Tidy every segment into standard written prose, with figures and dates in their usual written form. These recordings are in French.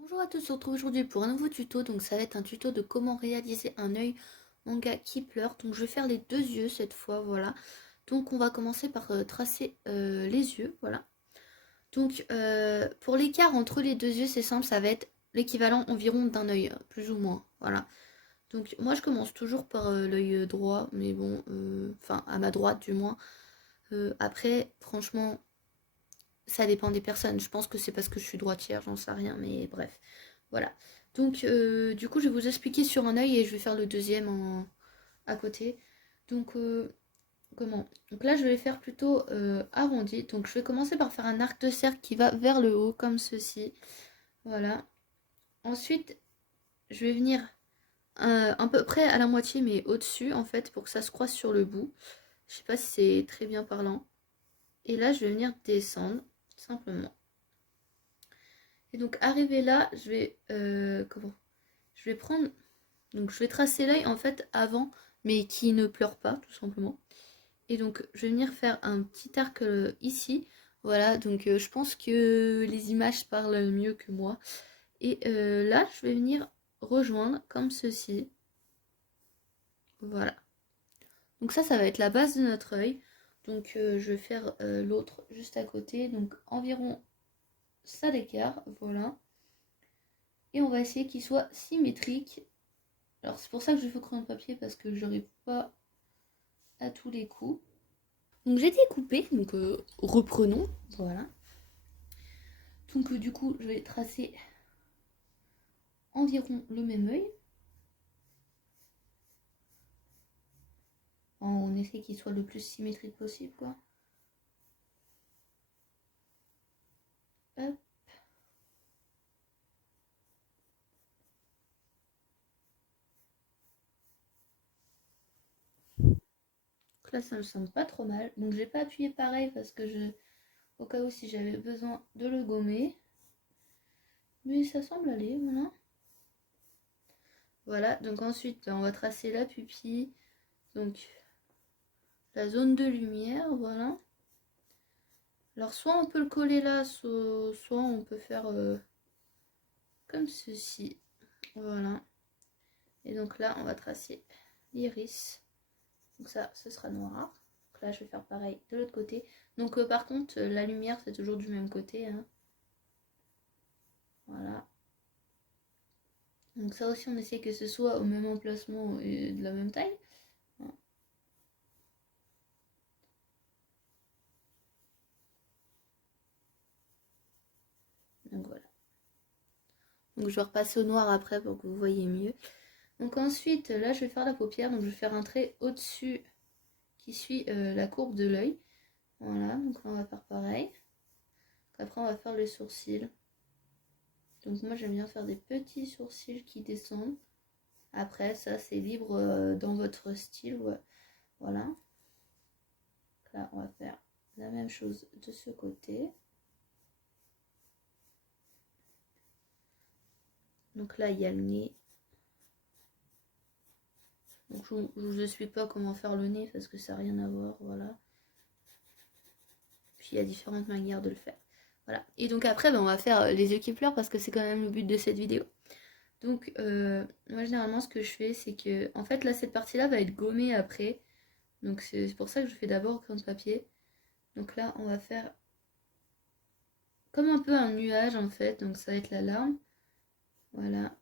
Bonjour à tous, on se retrouve aujourd'hui pour un nouveau tuto. Donc ça va être un tuto de comment réaliser un œil manga qui pleure. Donc je vais faire les deux yeux cette fois, voilà. Donc on va commencer par tracer les yeux, voilà. Donc pour l'écart entre les deux yeux, c'est simple, ça va être l'équivalent environ d'un œil, plus ou moins, voilà. Donc moi je commence toujours par l'œil droit, mais bon, enfin à ma droite du moins. Après, franchement, ça dépend des personnes. Je pense que c'est parce que je suis droitière, j'en sais rien, mais bref. Voilà. Donc, du coup, je vais vous expliquer sur un œil et je vais faire le deuxième à côté. Donc, comment? Donc là, je vais les faire plutôt arrondi. Donc, je vais commencer par faire un arc de cercle qui va vers le haut, comme ceci. Voilà. Ensuite, je vais venir à peu près à la moitié, mais au-dessus, en fait, pour que ça se croise sur le bout. Je sais pas si c'est très bien parlant. Et là, je vais venir descendre, simplement. Et donc, arrivé là, je vais... comment? Je vais prendre... Donc, je vais tracer l'œil, en fait, avant, mais qui ne pleure pas, tout simplement. Et donc, je vais venir faire un petit arc ici. Voilà, donc je pense que les images parlent mieux que moi. Et là, je vais venir rejoindre comme ceci. Voilà. Donc ça va être la base de notre œil. Donc je vais faire l'autre juste à côté. Donc environ ça d'écart. Voilà. Et on va essayer qu'il soit symétrique. Alors c'est pour ça que je fais au crayon de papier parce que je n'arrive pas à tous les coups. Donc j'ai découpé, donc reprenons. Voilà. Donc du coup je vais tracer environ le même œil. On essaie qu'il soit le plus symétrique possible, quoi. Hop. Donc là, ça me semble pas trop mal. Donc, j'ai pas appuyé pareil parce que au cas où si j'avais besoin de le gommer. Mais ça semble aller, voilà. Voilà, donc ensuite, on va tracer la pupille. Donc, la zone de lumière, voilà. Alors, soit on peut le coller là, soit on peut faire comme ceci. Voilà. Et donc là, on va tracer l'iris. Donc ça, ce sera noir. Donc là, je vais faire pareil de l'autre côté. Donc par contre, la lumière, c'est toujours du même côté, hein. Voilà. Donc ça aussi, on essaie que ce soit au même emplacement et de la même taille. Voilà. Donc voilà. Donc je vais repasser au noir après pour que vous voyez mieux. Donc ensuite, là, je vais faire la paupière. Donc je vais faire un trait au-dessus qui suit la courbe de l'œil. Voilà, donc là, on va faire pareil. Après, on va faire le sourcil. Donc moi, j'aime bien faire des petits sourcils qui descendent. Après, ça, c'est libre dans votre style. Ouais. Voilà. Là, on va faire la même chose de ce côté. Donc là, il y a le nez. Donc je ne vous explique pas comment faire le nez parce que ça n'a rien à voir. Voilà. Puis il y a différentes manières de le faire. Voilà. Et donc après, on va faire les yeux qui pleurent parce que c'est quand même le but de cette vidéo. Donc moi, généralement, ce que je fais, c'est que... En fait, là, cette partie-là va être gommée après. Donc c'est pour ça que je fais d'abord au crayon de papier. Donc là, on va faire comme un peu un nuage en fait. Donc ça va être la larme. Voilà.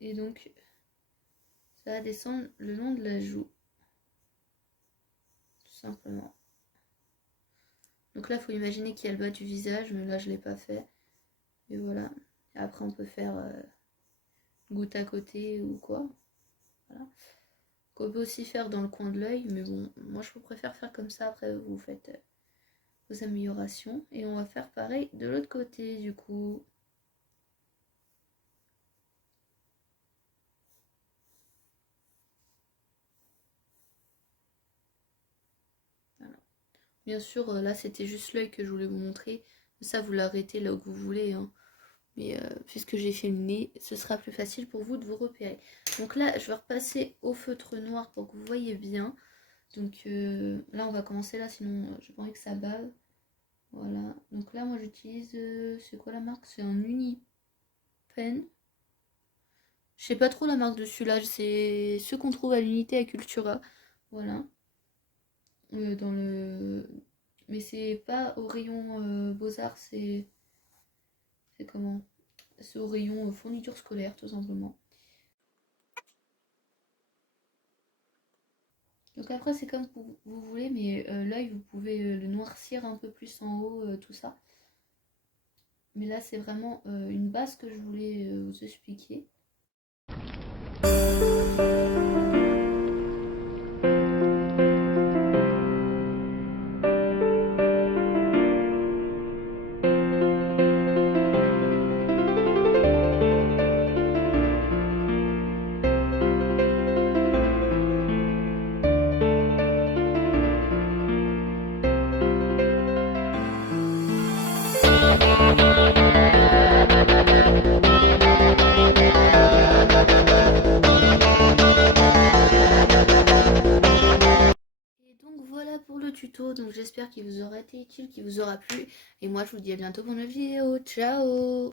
Et donc ça va descendre le long de la joue. Tout simplement. Donc là, il faut imaginer qu'il y a le bas du visage, mais là, je ne l'ai pas fait. Et voilà. Et après, on peut faire goutte à côté ou quoi. Voilà. Qu'on peut aussi faire dans le coin de l'œil, mais bon, moi, je préfère faire comme ça. Après, vous faites vos améliorations. Et on va faire pareil de l'autre côté, du coup. Voilà. Bien sûr, là, c'était juste l'œil que je voulais vous montrer. Ça, vous l'arrêtez là où vous voulez, hein. Mais puisque j'ai fait le nez, ce sera plus facile pour vous de vous repérer. Donc là, je vais repasser au feutre noir pour que vous voyez bien. Donc là, on va commencer là, sinon j'ai pas envie que ça bave. Voilà. Donc là, moi, j'utilise... c'est quoi la marque? C'est un Unipen. Je sais pas trop la marque de celui-là. C'est ceux qu'on trouve à l'unité à Cultura. Voilà. Dans le... Mais c'est pas au rayon Beaux-Arts, c'est comment? C'est au rayon fourniture scolaire, tout simplement. Donc après, c'est comme vous voulez, mais l'œil, vous pouvez le noircir un peu plus en haut, tout ça. Mais là, c'est vraiment une base que je voulais vous expliquer. Et donc voilà pour le tuto, donc j'espère qu'il vous aura été utile, qu'il vous aura plu. Et moi, je vous dis à bientôt pour une nouvelle vidéo. Ciao!